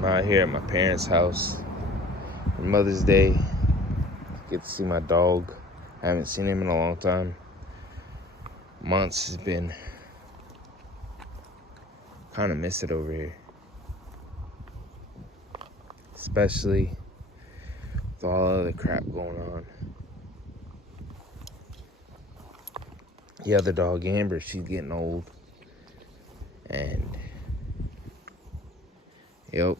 I'm out here at my parents' house on Mother's Day. Get to see my dog. I haven't seen him in a long time. Months has been. Kind of miss it over here. Especially with all of the crap going on. The other dog, Amber, she's getting old. And, yep.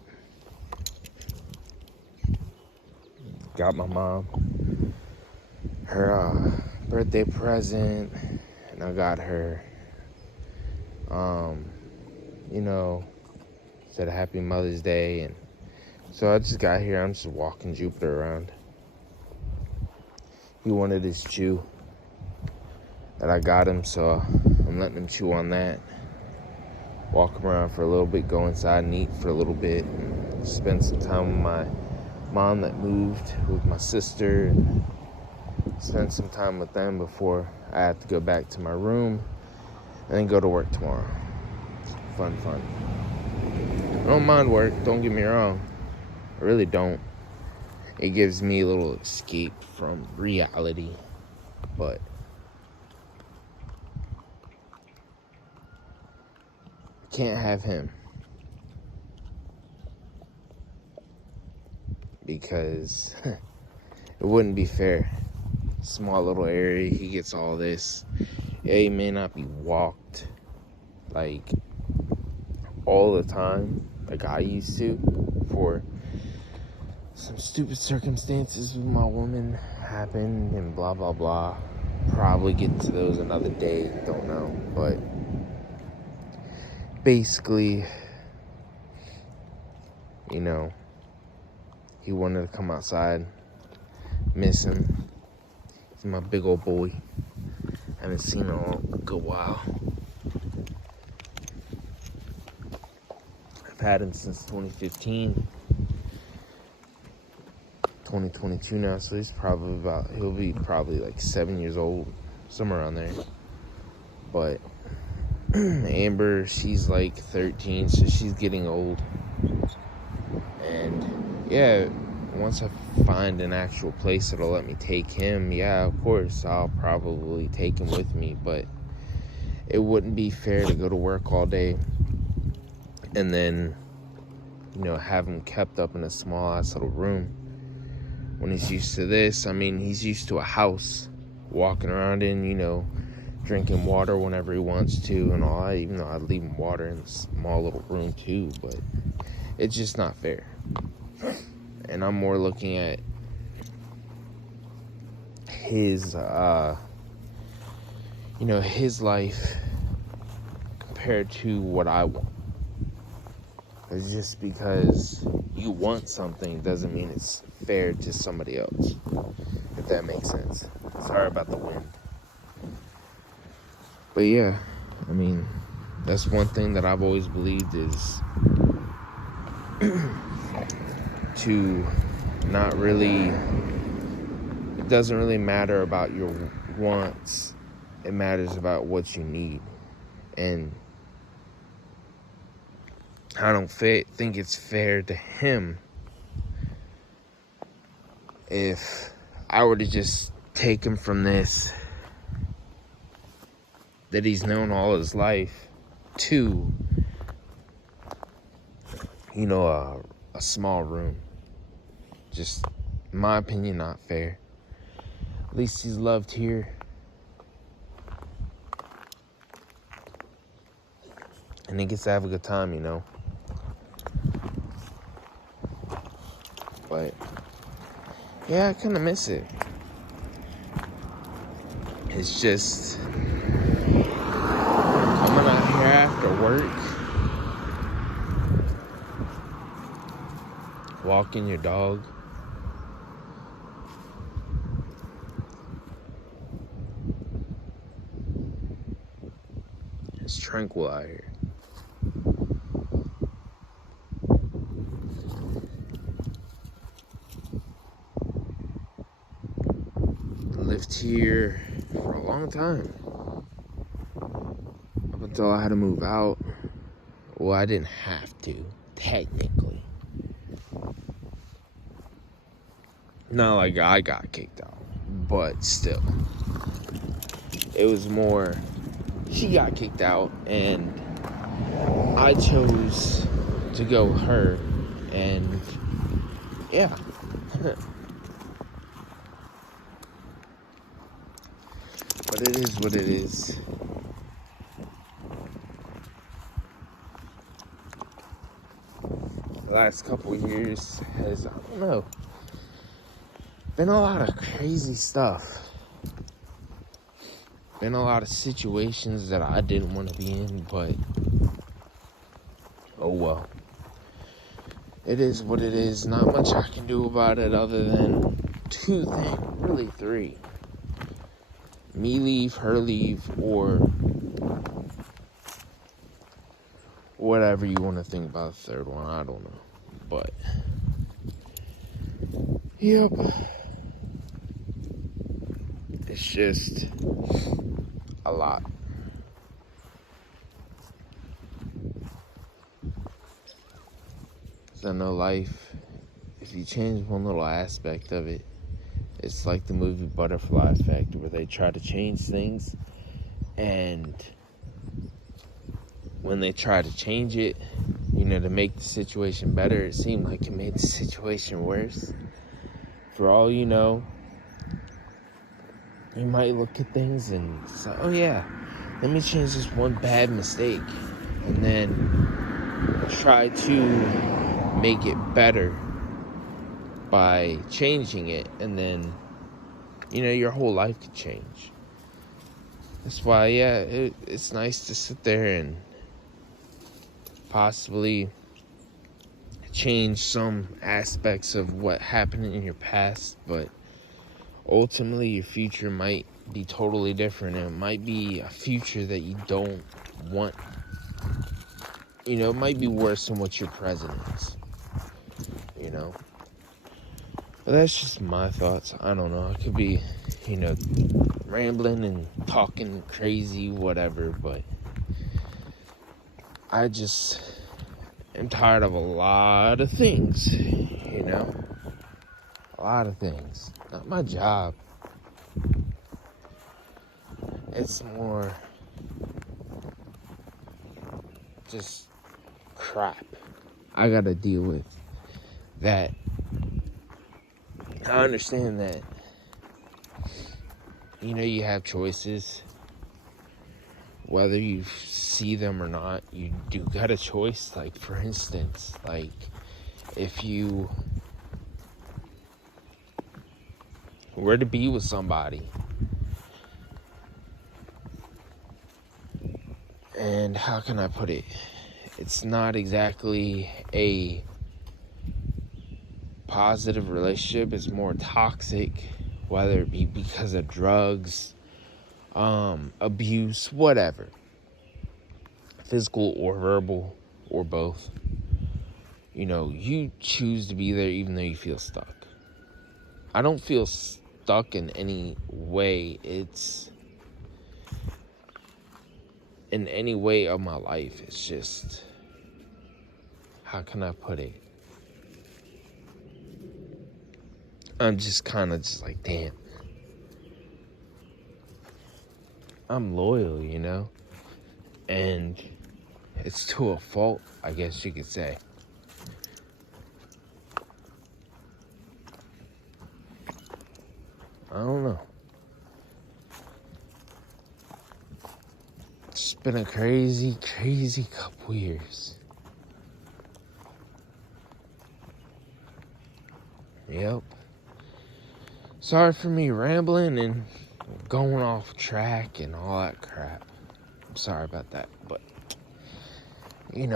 Got my mom her birthday present. And I got her, said a happy Mother's Day. And so I just got here. I'm just walking Jupiter around. He wanted his chew that I got him, so I'm letting him chew on that. Walk him around for a little bit, go inside and eat for a little bit, and spend some time with my mom that moved with my sister, and spend some time with them before I have to go back to my room and then go to work tomorrow. Fun. I don't mind work, don't get me wrong. I really don't. It gives me a little escape from reality, but I can't have him because it wouldn't be fair. Small little area, he gets all this. Yeah, he may not be walked like all the time like I used to, for some stupid circumstances with my woman happened and blah blah blah. Probably get to those another day, don't know. But basically, he wanted to come outside. Miss him. He's my big old boy. Haven't seen him in a good while. I've had him since 2015. 2022 now, so he'll be probably like 7 years old, somewhere around there. But Amber, she's like 13, so she's getting old. And yeah, once I find an actual place that'll let me take him, yeah, of course, I'll probably take him with me. But it wouldn't be fair to go to work all day and then, have him kept up in a small ass little room. When he's used to this, he's used to a house, walking around in, drinking water whenever he wants to and all that, even though I'd leave him water in a small little room too, but it's just not fair. And I'm more looking at his, his life compared to what I want. It's just because you want something doesn't mean it's fair to somebody else, if that makes sense. Sorry about the wind. But yeah, that's one thing that I've always believed is to not really, it doesn't really matter about your wants, it matters about what you need. And I don't think it's fair to him if I were to just take him from this that he's known all his life to, a small room. Just, in my opinion, not fair. At least he's loved here. And he gets to have a good time, But yeah, I kind of miss it. It's just coming out here after work, walking your dog, it's tranquil out here. Lived here for a long time, up until I had to move out. Well, I didn't have to, technically. Not like I got kicked out, but still. It was more, she got kicked out, and I chose to go with her, and yeah. But it is what it is. The last couple years has, I don't know, been a lot of crazy stuff. Been a lot of situations that I didn't want to be in, but oh well. It is what it is. Not much I can do about it other than two things, really three. Me leave, her leave, or whatever you want to think about the third one. I don't know. But, yep. It's just a lot. I know life, if you change one little aspect of it, it's like the movie Butterfly Effect, where they try to change things, and when they try to change it, to make the situation better, it seemed like it made the situation worse. For all you know, you might look at things and say, oh yeah, let me change this one bad mistake, and then try to make it better by changing it, and then your whole life could change. That's why it's nice to sit there and possibly change some aspects of what happened in your past, but ultimately your future might be totally different, and it might be a future that you don't want. It might be worse than what your present is. But that's just my thoughts. I don't know. I could be, rambling and talking crazy, whatever, but I just am tired of a lot of things, A lot of things. Not my job. It's more just crap I gotta deal with. That I understand that, you have choices. Whether you see them or not, you do got a choice. Like, for instance, like, if you were to be with somebody, and how can I put it? It's not exactly a positive relationship. It's more toxic, whether it be because of drugs, abuse, whatever, physical or verbal, or both. You choose to be there even though you feel stuck. I don't feel stuck in any way. It's in any way of my life. It's just, how can I put it? I'm just kind of just like, damn. I'm loyal, and it's to a fault, I guess you could say. I don't know. It's been a crazy, crazy couple years. Yep. Sorry for me rambling and going off track and all that crap. I'm sorry about that, but it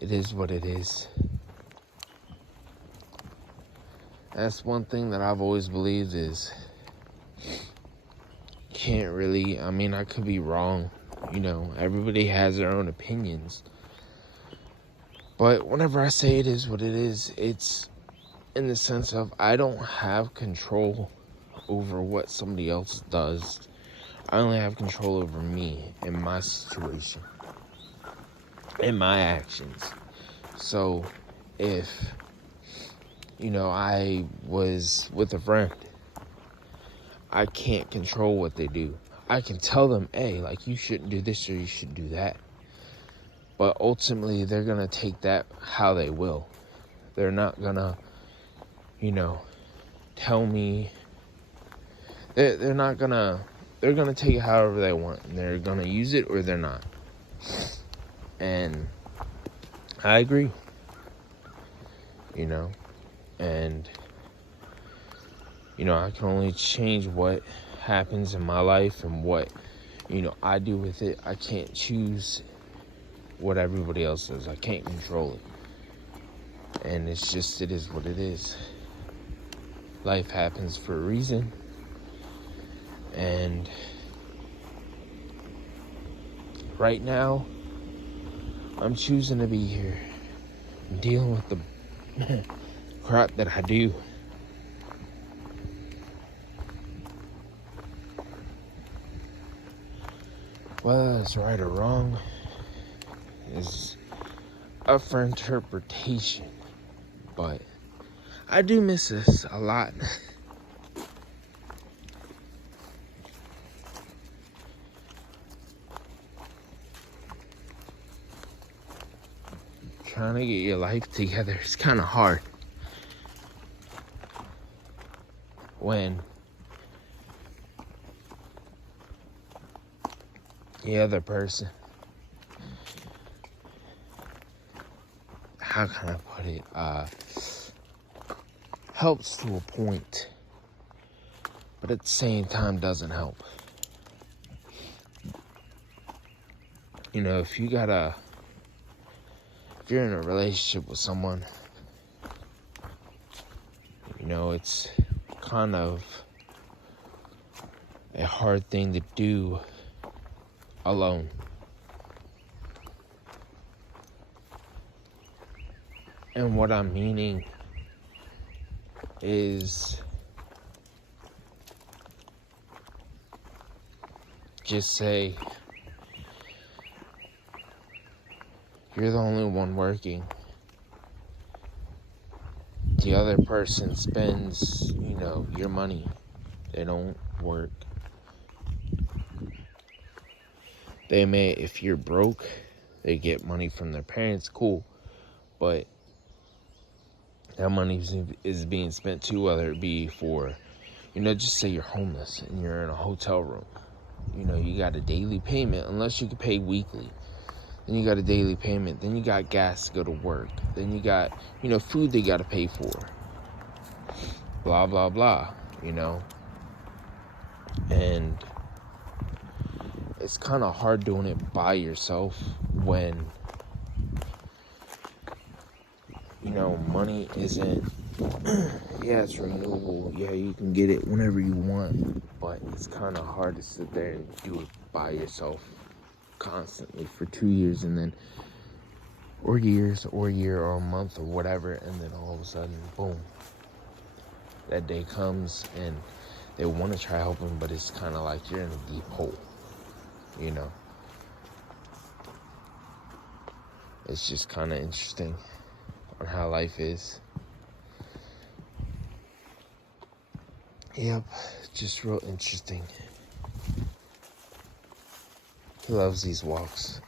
is what it is. That's one thing that I've always believed is, can't really, I could be wrong. Everybody has their own opinions. But whenever I say it is what it is, it's in the sense of I don't have control over what somebody else does. I only have control over me and my situation and my actions. So if, I was with a friend, I can't control what they do. I can tell them, hey, like, you shouldn't do this or you should do that. But ultimately, they're going to take that how they will. They're not going to, tell me. They're not going to, they're going to take it however they want. And they're going to use it or they're not. And I agree, and, I can only change what happens in my life and what, I do with it. I can't choose what everybody else does. I can't control it. And it is what it is. Life happens for a reason. And right now, I'm choosing to be here, dealing with the crap that I do. Whether it's right or wrong is up for interpretation, but I do miss this a lot. Trying to get your life together is kind of hard when the other person, how can I put it, helps to a point, but at the same time doesn't help. If you're in a relationship with someone, it's kind of a hard thing to do alone. And what I'm meaning is just say you're the only one working. The other person spends, your money. They don't work. They may, if you're broke, they get money from their parents, cool. But that money is being spent too, whether it be for, just say you're homeless and you're in a hotel room. You got a daily payment, unless you can pay weekly. Then you got a daily payment. Then you got gas to go to work. Then you got, food they got to pay for. Blah, blah, blah, And it's kind of hard doing it by yourself when, money isn't, yeah, it's renewable. Yeah, you can get it whenever you want. But it's kind of hard to sit there and do it by yourself constantly for 2 years and then, or years, or a year, or a month, or whatever, and then all of a sudden, boom, that day comes and they want to try helping, but it's kind of like you're in a deep hole, It's just kind of interesting on how life is. Yep, just real interesting. He loves these walks.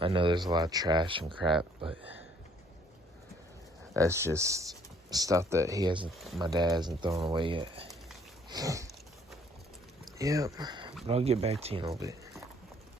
I know there's a lot of trash and crap, but that's just stuff that my dad hasn't thrown away yet. Yep, but I'll get back to you in a little bit.